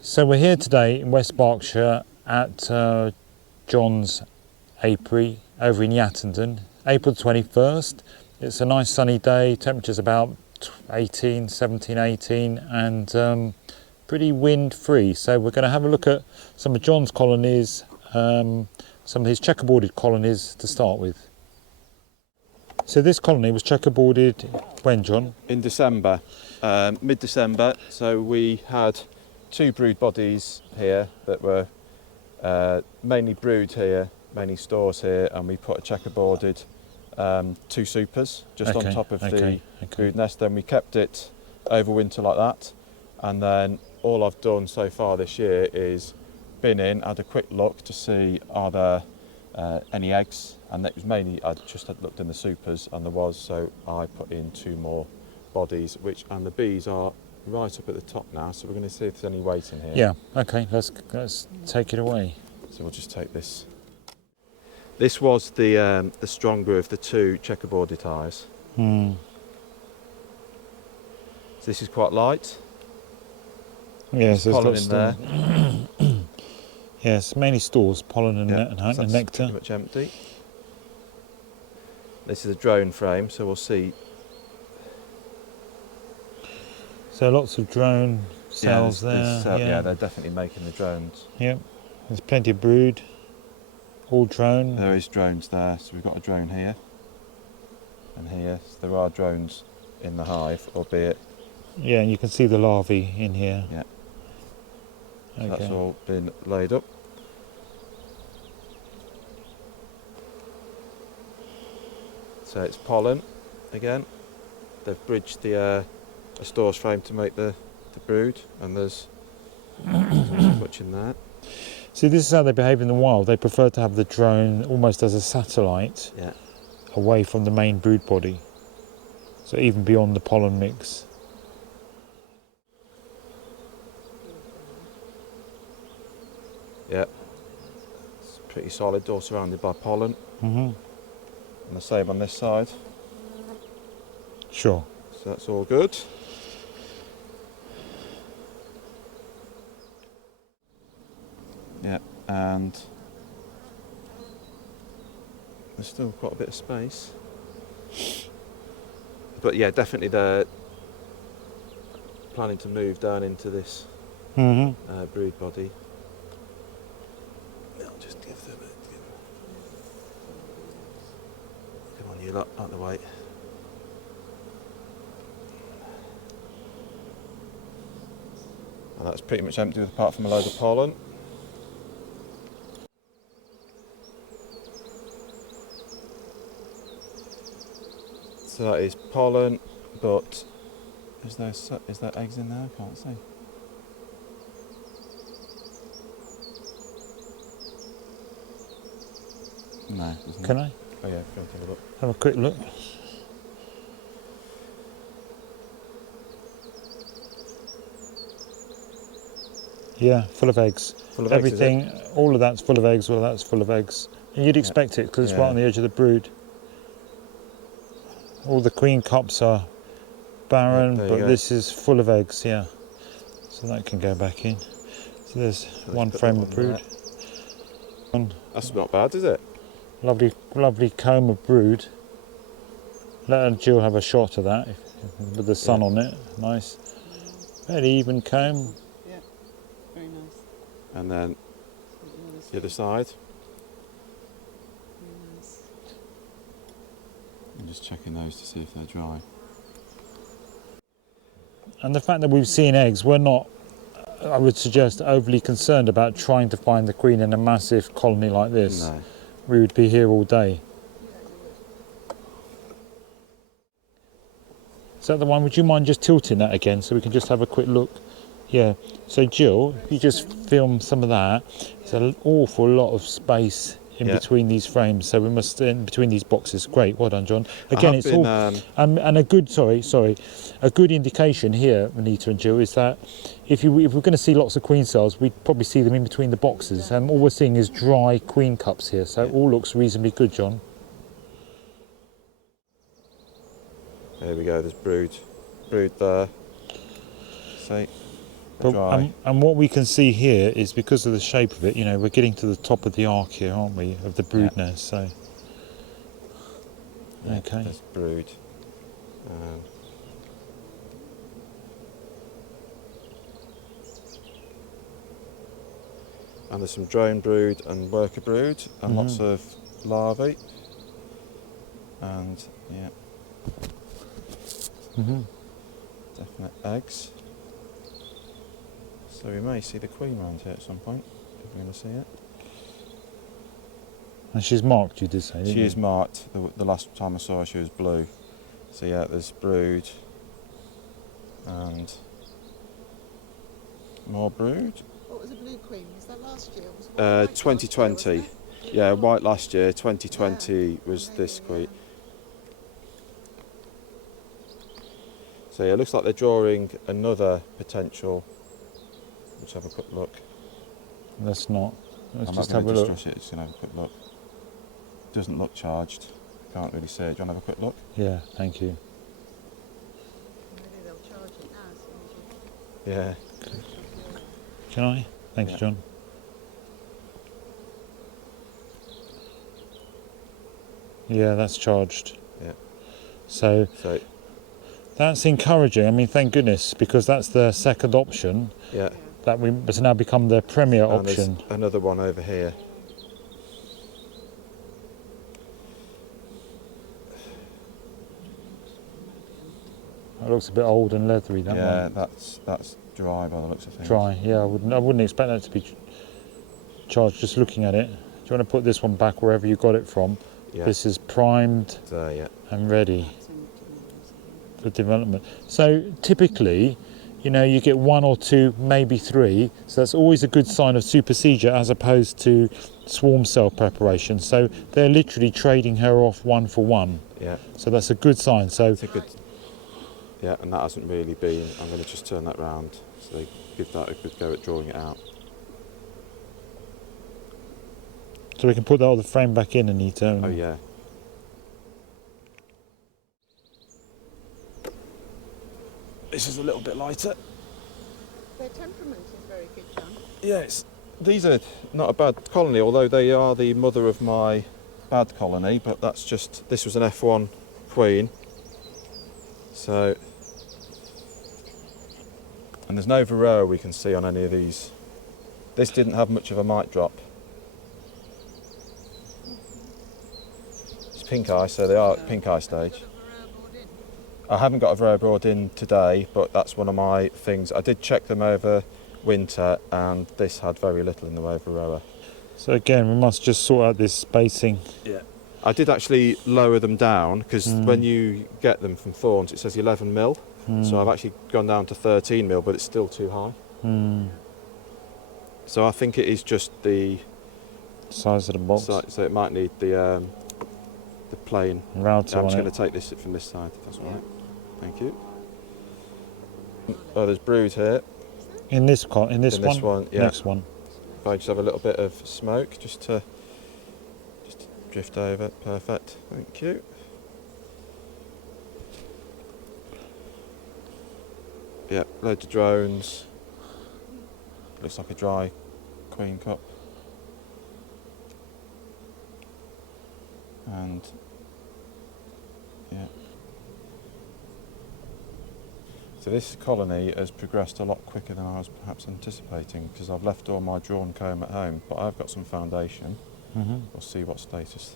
So we're here today in West Berkshire at John's Apiary over in Yattendon, April 21st. It's a nice sunny day, temperature's about 17, 18 and pretty wind free. So we're going to have a look at some of John's colonies, some of his checkerboarded colonies to start with. So this colony was checkerboarded when, John? In December, mid-December. So we had 2 brood bodies here that were mainly brood here, mainly stores here, and we put a checkerboarded 2 supers just on top of the brood nest. Then we kept it over winter like that, and then all I've done so far this year is been in, had a quick look to see are there any eggs, and it was mainly I just had looked in the supers and there was, so I put in 2 more bodies, and the bees are right up at the top now, so we're going to see if there's any weight in here. Yeah, okay, let's take it away. So we'll just take this. This was the stronger of the 2 checkerboarded hives. So this is quite light. Yes, there's pollen in there. Yes, mainly stores, pollen and, so and nectar. Pretty much empty. This is a drone frame, so we'll see. So lots of drone cells there. Yeah, they're definitely making the drones. Yep, there's plenty of brood, all drone. There is drones there, so we've got a drone here and here. So there are drones in the hive, albeit. Yeah, and you can see the larvae in here. Yeah. So okay. that's all been laid up. So it's pollen again. They've bridged the a stores frame to make the brood, and there's not much in that. See, this is how they behave in the wild. They prefer to have the drone almost as a satellite away from the main brood body. So even beyond the pollen mix. Yeah, it's pretty solid, all surrounded by pollen. Mm-hmm. And the same on this side. Sure. So that's all good. Yeah, and there's still quite a bit of space. But yeah, definitely they're planning to move down into this brood body. I'll just give them come on, you lot, out the way. And that's pretty much empty apart from a load of pollen. So that is pollen, but is there eggs in there? I can't see. No, there's not. Can I? Oh yeah, go and have a look. Have a quick look. Yeah, full of eggs. Full of Everything, eggs, is it? all of that's full of eggs, all of that's full of eggs. And you'd expect it because it's right on the edge of the brood. All the queen cups are barren, but this is full of eggs, yeah. So that can go back in. So there's one frame of brood. That's not bad, is it? Lovely, lovely comb of brood. Let Jill have a shot of that with the sun on it. Nice. Very even comb. Yeah, very nice. And then the other side. Very nice. I'm just checking those to see if they're dry. And the fact that we've seen eggs, we're not, I would suggest, overly concerned about trying to find the queen in a massive colony like this. No. We would be here all day. Is that the one? Would you mind just tilting that again so we can just have a quick look? Yeah. So Jill, if you just film some of that, there's an awful lot of space in between these frames, so we must in between these boxes. Great, well done, John. Again, it's all and a good a good indication here, Anita and Jill, is that if we're going to see lots of queen cells, we'd probably see them in between the boxes. And all we're seeing is dry queen cups here, so it all looks reasonably good, John. There we go. There's brood there. See. But, dry. and what we can see here is because of the shape of it, you know, we're getting to the top of the arc here, aren't we, of the brood nest, so. Yeah, Okay. there's brood. And there's some drone brood and worker brood and lots of larvae. And yeah, definite eggs. So we may see the queen around here at some point, if we're going to see it. And she's marked, you did say, didn't She you? is marked. The last time I saw her, she was blue. So yeah, there's brood and more brood. What was a blue queen? Was that last year? Was white last year, 2020. wasn't it? Yeah, white last year. 2020 was this queen. Yeah. So yeah, it looks like they're drawing another potential. Let's have a quick look. Let's not. Let's I'm just not have a going to look. distress it, just going to have a quick look. Doesn't look charged. Can't really see it. Do you want to have a quick look? Yeah, thank you. Maybe they'll charge it now. As soon as Yeah. Can I? Thank you, Yeah. John. Yeah, that's charged. Yeah. So So that's encouraging. I mean, thank goodness, because that's the second option yeah. that has now become the premier And there's option. another one over here. It looks a bit old and leathery, that Yeah, one. that's dry by the looks of things. Dry. Yeah, I wouldn't expect that to be charged just looking at it. Do you want to put this one back wherever you got it from? Yeah. This is primed There, yeah. and ready for development. So typically, you know, you get 1 or 2, maybe 3. So that's always a good sign of supercedure as opposed to swarm cell preparation. So they're literally trading her off 1 for 1. Yeah. So that's a good sign. So It's a good. Yeah, and that hasn't really been. I'm going to just turn that round so they give that a good go at drawing it out. we can put that other frame back in, Anita. Oh yeah. This is a little bit lighter. Their temperament is very good, John. Yes, these are not a bad colony, although they are the mother of my bad colony, but that's just, this was an F1 queen. So, and there's no varroa we can see on any of these. This didn't have much of a mite drop. It's pink eye, so they are at pink eye stage. I haven't got a varroa board in today, but that's one of my things. I did check them over winter, and this had very little in the way of varroa. So again, we must just sort out this spacing. Yeah. I did actually lower them down because when you get them from Thorns, it says 11 mil. So I've actually gone down to 13 mil, but it's still too high. So I think it is just the Size of the box. so it might need the plain Router I'm on just it. going to take this from this side, if that's all right. Thank you. Oh, there's brood here. In this one? In this one, yeah. Next one. If I just have a little bit of smoke, just to drift over. Perfect. Thank you. Yeah, loads of drones. Looks like a dry queen cup. And yeah. So this colony has progressed a lot quicker than I was perhaps anticipating, because I've left all my drawn comb at home, but I've got some foundation. We'll see what status.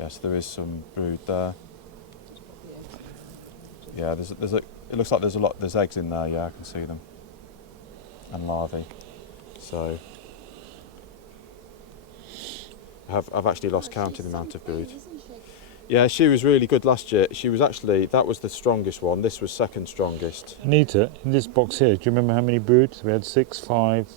Yes, there is some brood there. Yeah, there's a. It looks like there's eggs in there. Yeah, I can see them. And larvae. So I've actually lost count of the amount of brood. Yeah, she was really good last year. She was actually, that was the strongest one. This was second strongest. Anita, in this box here, do you remember how many broods? We had 6, 5.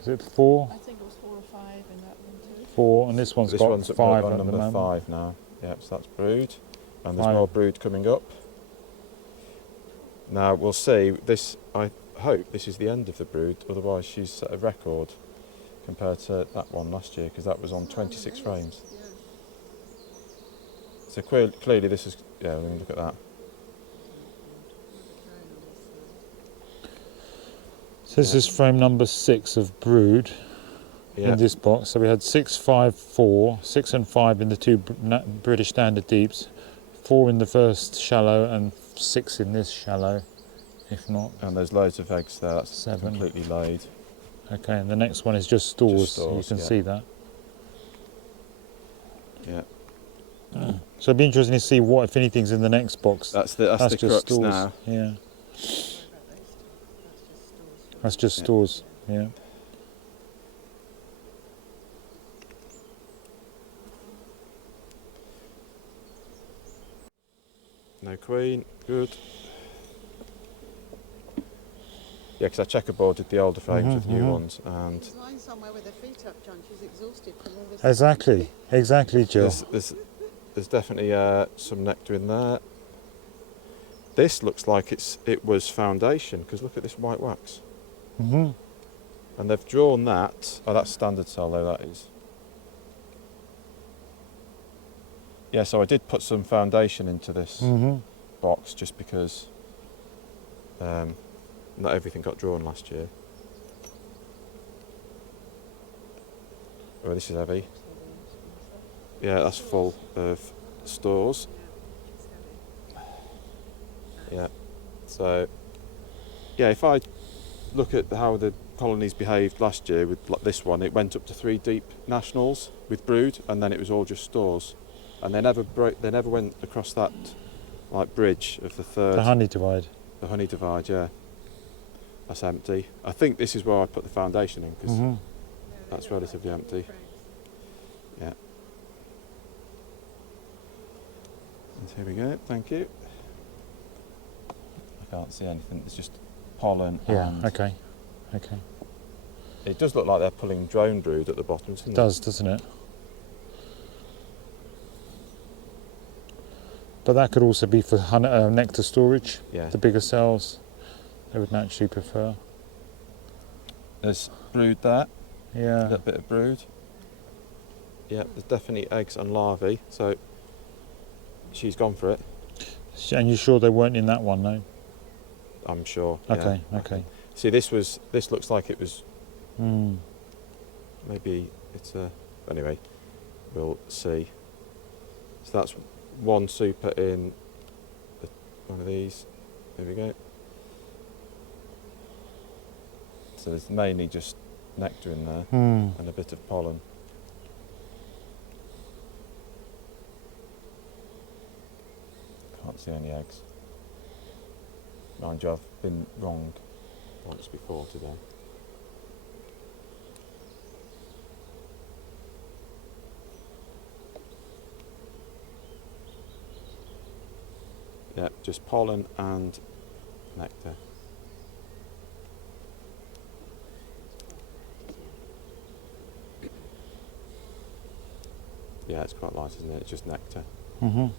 Is it 4? I think it was 4 or 5 in that one too. 4, and this one's got 5 on at the number moment. 5 now. Yeah, so that's brood. And there's 5. more brood coming up. Now we'll see. This, I hope this is the end of the brood, otherwise she's set a record compared to that one last year, because that was on 26 frames. So clearly this is, yeah, let me look at that. So this is frame number 6 of brood Yeah. in this box. So we had 6, 5, 4, 6 and 5 in the two British Standard Deeps, 4 in the first shallow and 6 in this shallow, if not. And there's loads of eggs there. That's 7. completely laid. Okay, and the next one is just stores. Just stores, you can yeah. see that. Yeah. So it'd be interesting to see what, if anything's in the next box. That's the just crux stores. now. Yeah, Sorry about those two. That's just stores. that's just Yeah. stores. Yeah. No queen. Good. Yeah, because I checkerboarded the older frames with new ones, and There's lying somewhere with her feet up, John. She's exhausted from all this. Exactly, Jill. there's definitely some nectar in there. This looks like it was foundation, because look at this white wax. Mhm. And they've drawn that. Oh, that's standard cell though, that is. Yeah, so I did put some foundation into this Mhm. box just because not everything got drawn last year. Oh, this is heavy. Yeah, that's full of stores. Yeah. So, yeah, if I look at how the colonies behaved last year with this one, it went up to 3 deep nationals with brood, and then it was all just stores, and they never went across that like bridge of the third. The honey divide. The honey divide, yeah. That's empty. I think this is where I put the foundation in, because Mhm. that's relatively empty. Yeah. And here we go. Thank you. I can't see anything. It's just pollen. Yeah. And Okay. it does look like they're pulling drone brood at the bottom, doesn't It it? does, doesn't it? But that could also be for nectar storage. Yeah. The bigger cells, they would naturally prefer. There's brood there. A Yeah. little bit of brood. Yeah, there's definitely eggs and larvae. So she's gone for it. And you're sure they weren't in that one, no? I'm sure. Okay. Yeah. Okay. See, this looks like it was Mm. maybe it's a. Anyway, we'll see. So that's one super in one of these. There we go. So there's mainly just nectar in there Mm. and a bit of pollen. Can't see any eggs. Mind you, I've been wrong once before today. Yeah, just pollen and nectar. Yeah, it's quite light, isn't it? It's just nectar. Mhm.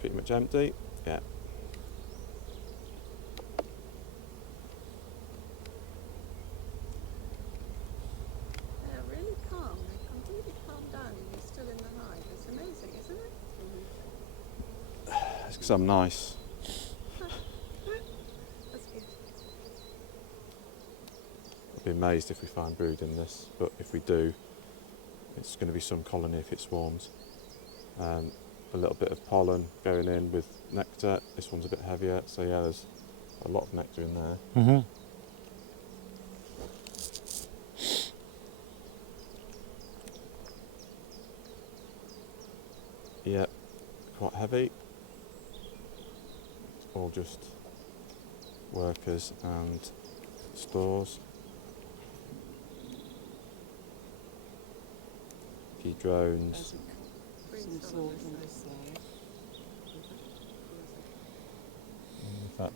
Pretty much empty. Yeah. They're really calm. They've completely calmed down and you're still in the hive. It's amazing, isn't it? It's because I'm nice. That's good. I'd be amazed if we find brood in this, but if we do, it's going to be some colony if it swarms. A little bit of pollen going in with nectar. This one's a bit heavier, so yeah, there's a lot of nectar in there. Mhm. Yeah, quite heavy. All just workers and stores. A few drones. Green stuff on this side. In fact,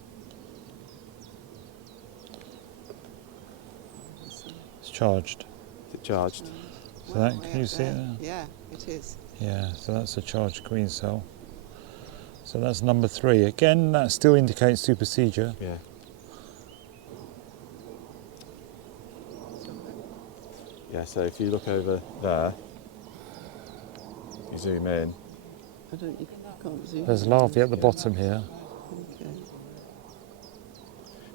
It's charged. is it charged? So that, can you see it there? Yeah, it is. Yeah. So that's a charged green cell. So that's number 3. Again, that still indicates supercedure. Yeah. Yeah, so if you look over there, you zoom in, I don't. You can can't zoom There's in. larvae at the bottom here. Okay.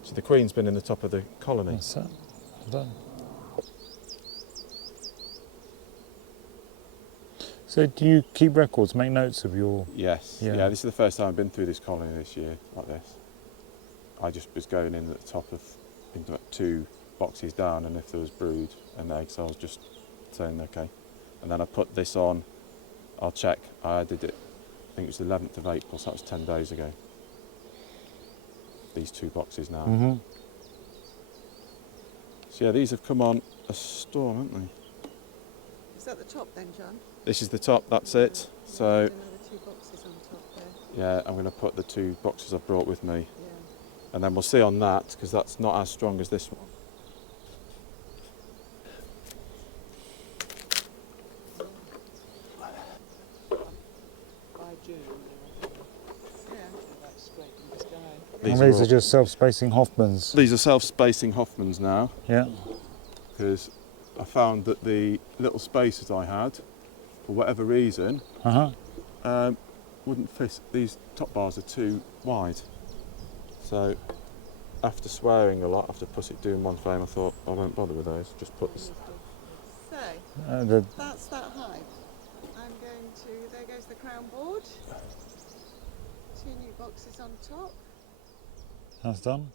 So the queen's been in the top of the colony. That's it. Well done. So do you keep records, make notes of your... Yes. Yeah. Yeah. This is the first time I've been through this colony this year like this. I just was going in at the top of into 2 boxes down, and if there was brood and eggs, I was just saying okay. And then I put this on. I'll check. I did it. I think it was the 11th of April, so that was 10 days ago. These 2 boxes now. Mm-hmm. So yeah, these have come on a storm, haven't they? Is that the top then, John? This is the top. That's it. So Another 2 boxes on top there. yeah, I'm going to put the 2 boxes I've brought with me, Yeah. and then we'll see on that, because that's not as strong as this one. By June, Yeah. that's straight in the sky. And these are just self-spacing Hoffmans. These are self-spacing Hoffmans now, Yeah. because I found that the little spaces I had, for whatever reason, Uh-huh. wouldn't fit. These top bars are too wide. So after swearing a lot, after doing one frame, I thought I won't bother with those. Just put this. So, The, that's that hive. I'm going to, there goes the crown board. 2 new boxes on top. that's done.